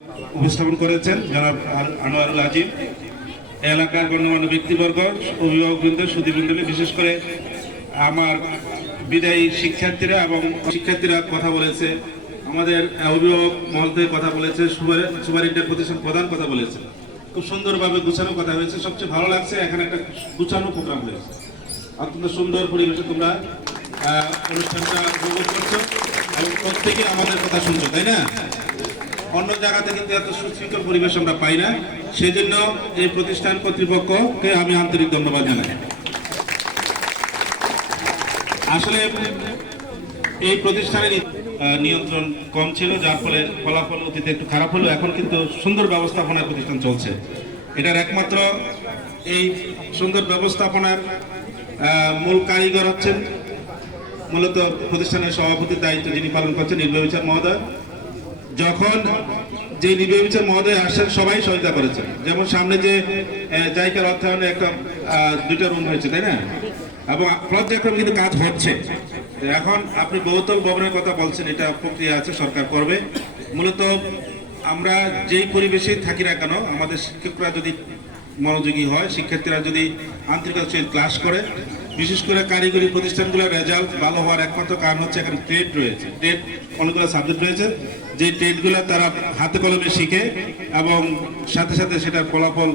উপস্থাপন করেছেন জনাব আনোয়ারুল আজিম। এলাকার গণ্যমান্য ব্যক্তিবর্গ, অভিভাবকবৃন্দ, সুধীবৃন্দকে, বিশেষ করে আমার বিদায়ী শিক্ষার্থীরা এবং শিক্ষার্থীরা কথা বলেছে, আমাদের অভিভাবক মহল থেকে কথা বলেছে, সুপারিনটেন্ডেন্ট প্রতিষ্ঠান প্রধান কথা বলেছে। খুব সুন্দরভাবে গুছানো কথা হয়েছে। সবচেয়ে ভালো লাগছে এখানে একটা গুছানো প্রোগ্রাম হয়েছে। অত্যন্ত সুন্দর পরিবেশে তোমরা অনুষ্ঠানটা উপভোগ করছো এবং প্রত্যেকে আমাদের কথা শুনছো, তাই না? অন্য জায়গাতে কিন্তু এত সুশৃঙ্খল পরিবেশ আমরা পাই না। সেজন্য এই প্রতিষ্ঠান কর্তৃপক্ষকে আমি আন্তরিক ধন্যবাদ জানাই। আসলে এই প্রতিষ্ঠানের নিয়ন্ত্রণ কম ছিল, যার ফলে ফলাফল অতীতে একটু খারাপ হলো। এখন কিন্তু সুন্দর ব্যবস্থাপনার প্রতিষ্ঠান চলছে। এটার একমাত্র এই সুন্দর ব্যবস্থাপনার মূল কারিগর হচ্ছেন মূলত প্রতিষ্ঠানের সভাপতির দায়িত্ব যিনি পালন করছেন নির্বাহী বিচার মহোদয়। যখন যে নির্বাহী বিচার মহোদয় আসছেন সবাই সহায়তা করেছেন। যেমন সামনে যে জায়গার অর্থায়নে একটা 2টা রুম হয়েছে, তাই না? এবং পর্যায়ক্রমে কিন্তু কাজ হচ্ছে। এখন আপনি বহুতল ভবনের কথা বলছেন, এটা প্রক্রিয়া আছে, সরকার করবে। মূলত আমরা যেই পরিবেশে থাকি না কেন, আমাদের শিক্ষকরা যদি মনোযোগী হয়, শিক্ষার্থীরা যদি আন্তরিকতার সহিত ক্লাস করে, বিশেষ করে কারিগরি প্রতিষ্ঠানগুলোর রেজাল্ট ভালো হওয়ার একমাত্র কারণ হচ্ছে এখানে ট্রেড রয়েছে। ট্রেড অনেকগুলো সাবজেক্ট রয়েছে, যে ট্রেডগুলো তারা হাতে কলমে শিখে এবং সাথে সাথে সেটার ফলাফল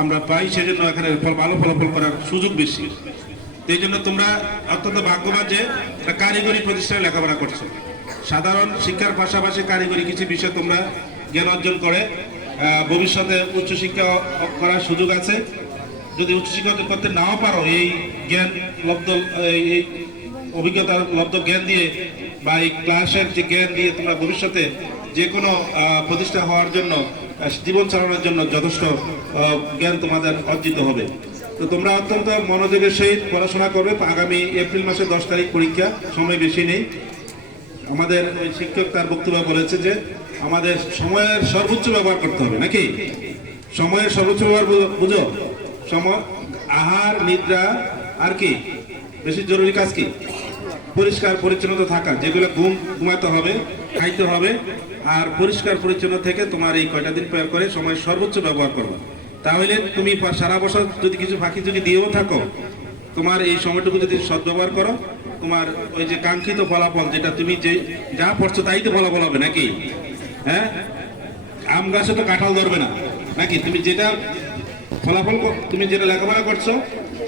আমরা পাই। সেজন্য এখানে ভালো ফলাফল করার সুযোগ বেশি। এই জন্য তোমরা অত্যন্ত ভাগ্যবান যে কারিগরি প্রতিষ্ঠানে লেখাপড়া করছো। সাধারণ শিক্ষার পাশাপাশি কারিগরি কিছু বিষয় তোমরা জ্ঞান অর্জন করে ভবিষ্যতে উচ্চশিক্ষা করার সুযোগ আছে। যদি উচ্চশিক্ষা অর্জন করতে নাও পারো, এই জ্ঞান লব্ধ, এই অভিজ্ঞতা লব্ধ জ্ঞান দিয়ে বা এই ক্লাসের যে জ্ঞান দিয়ে তোমরা ভবিষ্যতে যে কোনো প্রতিষ্ঠা হওয়ার জন্য, জীবন চালানোর জন্য যথেষ্ট জ্ঞান তোমাদের অর্জিত হবে। তো তোমরা অত্যন্ত মনোযোগের সহিত পড়াশোনা করবে। আগামী এপ্রিল মাসের 10 তারিখ পরীক্ষা, সময় বেশি নেই। আমাদের ওই শিক্ষক তার বক্তব্য বলেছে যে আমাদের সময়ের সর্বোচ্চ ব্যবহার করতে হবে, নাকি? সময়ের সর্বোচ্চ ব্যবহার বুঝো? সময়, আহার, নিদ্রা, আর কি বেশি জরুরি কাজ কি? পরিষ্কার পরিচ্ছন্নতা থাকা, যেগুলো ঘুমাতে হবে, খাইতে হবে। আর পরিষ্কার পরিচ্ছন্ন থেকে তোমার এই কয়টা দিন প্রয়োগ করে সময়ের সর্বোচ্চ ব্যবহার করবে। তাহলে তুমি সারা বছর যদি কিছু ফাঁকি যদি দিয়েও থাকো, তোমার এই সময়টুকু যদি সদ্ব্যবহার করো, তোমার ওই যে কাঙ্ক্ষিত ফলাফল, যেটা তুমি যে যা পড়ছো তাই তো ফলাফল হবে, নাকি? হ্যাঁ, আম গাছে তো কাঁঠাল ধরবে না, নাকি? তুমি যেটা ফলাফল, তুমি যেটা লেখাপড়া করছো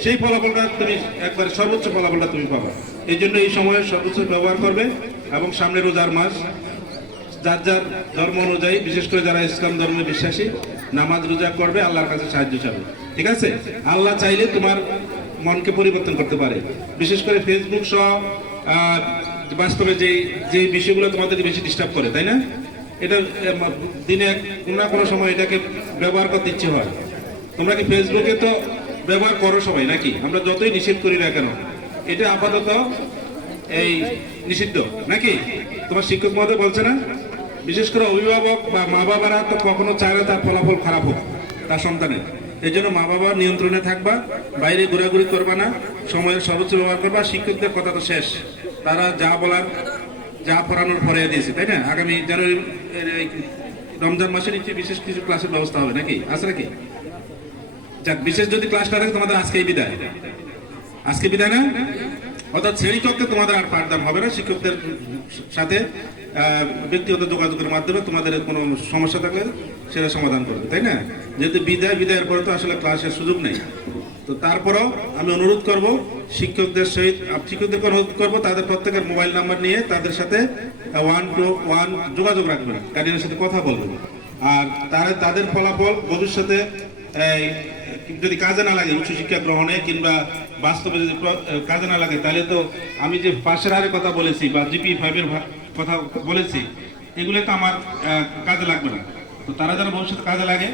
সেই ফলাফলটা তুমি একবার সর্বোচ্চ ফলাফলটা তুমি পাবে। এই জন্য এই সময়ের সর্বোচ্চ ব্যবহার করবে। এবং সামনে রোজার মাস, যার যার ধর্ম অনুযায়ী, বিশেষ করে যারা ইসলাম ধর্মে বিশ্বাসী, নামাজ রোজা করবে, আল্লাহর কাছে সাহায্য চাবে। ঠিক আছে? আল্লাহ চাইলে তোমার মনকে পরিবর্তন করতে পারে। বিশেষ করে ফেসবুক সহ বাস্তবে যে বিষয়গুলো তোমাদেরকে বেশি ডিস্টার্ব করে, তাই না? এটা দিনে কোনো না কোনো সময় এটাকে ব্যবহার করতে ইচ্ছে হয়। তোমরা কি ফেসবুকে তো ব্যবহার করো সবাই, নাকি? আমরা যতই নিষেধ করি না কেন, এটা আপাতত এই নিষিদ্ধ, নাকি? তোমার শিক্ষক মহোদয় বলছে না? বিশেষ করে অভিভাবক বা মা বাবারা তো কখনো চায় না তার ফলাফল খারাপ হোক তার সন্তানের। এই জন্য মা বাবার নিয়ন্ত্রণে থাকবা, বাইরে ঘোরাঘুরি করবা না, সময়ের সর্বোচ্চ ব্যবহার করবা। শিক্ষকদের কথা তো শেষ, তারা যা বলার, যা পড়ানোর পরে দিয়েছে, তাই না? আগামী জানুয়ারি রমজান মাসে নিশ্চয়ই বিশেষ কিছু ক্লাসের ব্যবস্থা হবে, নাকি? আছে নাকি? যাক, বিশেষ যদি ক্লাসটা থাকে তোমাদের আজকেই বিদায়, আজকে বিদায় না? অর্থাৎ শ্রেণীকক্ষে তোমাদের আর পাঠদান হবে না। শিক্ষকদের সাথে ব্যক্তিগত যোগাযোগের মাধ্যমে তোমাদের কোনো সমস্যা থাকলে সেটা সমাধান করবে, তাই না? যেহেতু বিদায়ের পরে তো আসলে ক্লাসের সুযোগ নেই। তো তারপরও আমি অনুরোধ করব শিক্ষকদের সহিত, শিক্ষকদেরকে অনুরোধ করবো তাদের প্রত্যেকের মোবাইল নাম্বার নিয়ে তাদের সাথে 1-to-1 যোগাযোগ রাখবেন, গার্ডিয়ানের সাথে কথা বলবেন। আর তাদের ফলাফল ভবিষ্যতে যদি কাজে না লাগে, উচ্চশিক্ষা গ্রহণে কিংবা বাস্তবে যদি কাজে না লাগে, তাহলে তো আমি যে পাশের হারের কথা বলেছি বা GPA-5 এর কথা বলেছি, এগুলো তো আমার কাজে লাগবে না। তো তারা যারা ভবিষ্যতে কাজে লাগে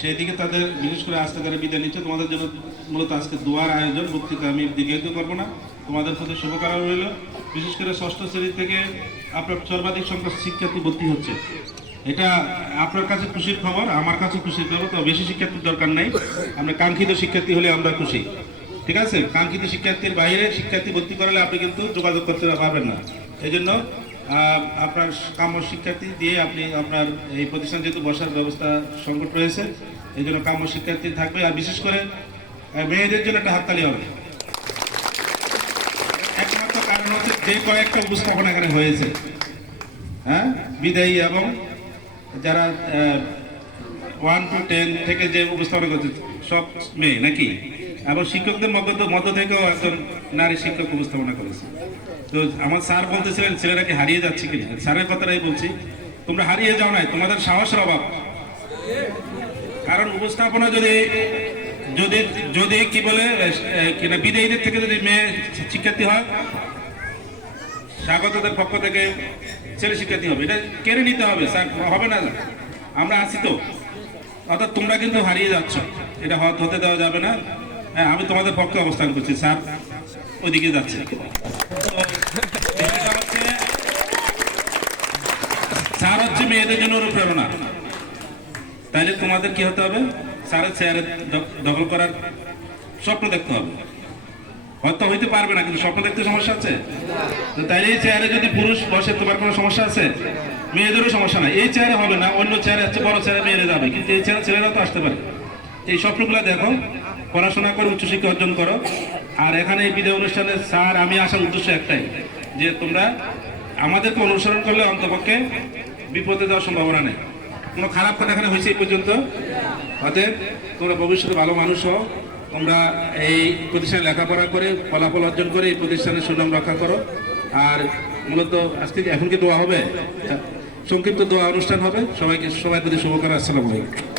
সেই দিকে তাদের, বিশেষ করে আজকে যারা বিদায় নিচ্ছে, তোমাদের জন্য মূলত আজকে দোয়ার আয়োজন, বক্তৃতা আমি দীর্ঘায়িত করবো না। তোমাদের প্রতি শুভকামনা রইল। বিশেষ করে 6ষ্ঠ শ্রেণী থেকে আপনার সর্বাধিক সংখ্যক শিক্ষার্থী ভর্তি হচ্ছে, এটা আপনার কাছে খুশির খবর, আমার কাছে খুশির খবর। তো বেশি শিক্ষার্থীর দরকার নাই, আমরা কাঙ্ক্ষিত শিক্ষার্থী হলে আমরা খুশি। ঠিক আছে? কাঙ্ক্ষিত শিক্ষার্থীর বাইরে শিক্ষার্থী ভর্তি করালে আপনি কিন্তু যোগাযোগ করতে পারবেন না। এই জন্য আপনার কাম্য শিক্ষার্থী দিয়ে আপনি আপনার এই প্রতিষ্ঠান যেহেতু বসার ব্যবস্থা সংকট রয়েছে, এই জন্য কাম্য শিক্ষার্থী থাকবে। আর বিশেষ করে মেয়েদের জন্য একটা হাততালি হবে। একমাত্র কারণ হচ্ছে যে কয়েকটা উপস্থাপনা এখানে হয়েছে, হ্যাঁ, বিদায়ী এবং যারা 1 to 10 থেকে যে উপস্থাপনা করছে সব মেয়ে নাকি, এবং শিক্ষকদের মধ্য থেকেও একজন নারী শিক্ষক উপস্থাপনা করেছে। তো আমার স্যার বলতেছিলেন ছেলেরা কি হারিয়ে যাচ্ছে কিনা, স্যারের কথাটাই বলছি, তোমরা হারিয়ে যাও নাই, তোমাদের সাহসের অভাব। কারণ উপস্থাপনা যদি যদি যদি কি বলে কিনা বিদায়ীদের থেকে যদি মেয়ে শিক্ষার্থী হয়, স্বাগতদের পক্ষ থেকে ছেলে শিক্ষার্থী হবে, এটা কেড়ে নিতে হবে স্যার, হবে না, আমরা আছি তো। অর্থাৎ তোমরা কিন্তু হারিয়ে যাচ্ছ, এটা হতে দেওয়া যাবে না। হ্যাঁ, আমি তোমাদের পক্ষে অবস্থান করছি, স্যার ওইদিকে যাচ্ছে। স্যার হচ্ছে মেয়েদের জন্য অনুপ্রেরণা, তাইলে তোমাদের কি হতে হবে, স্যারের চেয়ারে দখল করার স্বপ্ন দেখতে হবে। হয়তো হইতে পারবে না, কিন্তু স্বপ্ন দেখতে সমস্যা আছে। তাইলে এই চেয়ারে যদি পুরুষ বসে তোমার কোনো সমস্যা আছে? মেয়েদেরও সমস্যা নাই, এই চেয়ারে হবে না, অন্য চেয়ারে হচ্ছে বড় চেয়ারে মেয়েরা যাবে, কিন্তু এই চেয়ারে ছেলেরাও তো আসতে পারে। এই স্বপ্নগুলো দেখো, পড়াশোনা করে উচ্চশিক্ষা অর্জন করো। আর এখানে এই বিদায় অনুষ্ঠানে স্যার আমি আসার উদ্দেশ্য একটাই, যে তোমরা আমাদেরকে অনুসরণ করলে অন্তপক্ষে বিপদে যাওয়ার সম্ভাবনা নেই। কোনো খারাপ কথা এখানে হয়েছে এই পর্যন্ত, অতএব তোমরা ভবিষ্যতে ভালো মানুষ হও, তোমরা এই প্রতিষ্ঠানে লেখাপড়া করে ফলাফল অর্জন করে এই প্রতিষ্ঠানের সুনাম রক্ষা করো। আর মূলত আজকে এখন কি দোয়া হবে, সংক্ষিপ্ত দোয়া অনুষ্ঠান হবে, সবাইকে সবাই প্রতি শুভকামনা। আসসালামু আলাইকুম।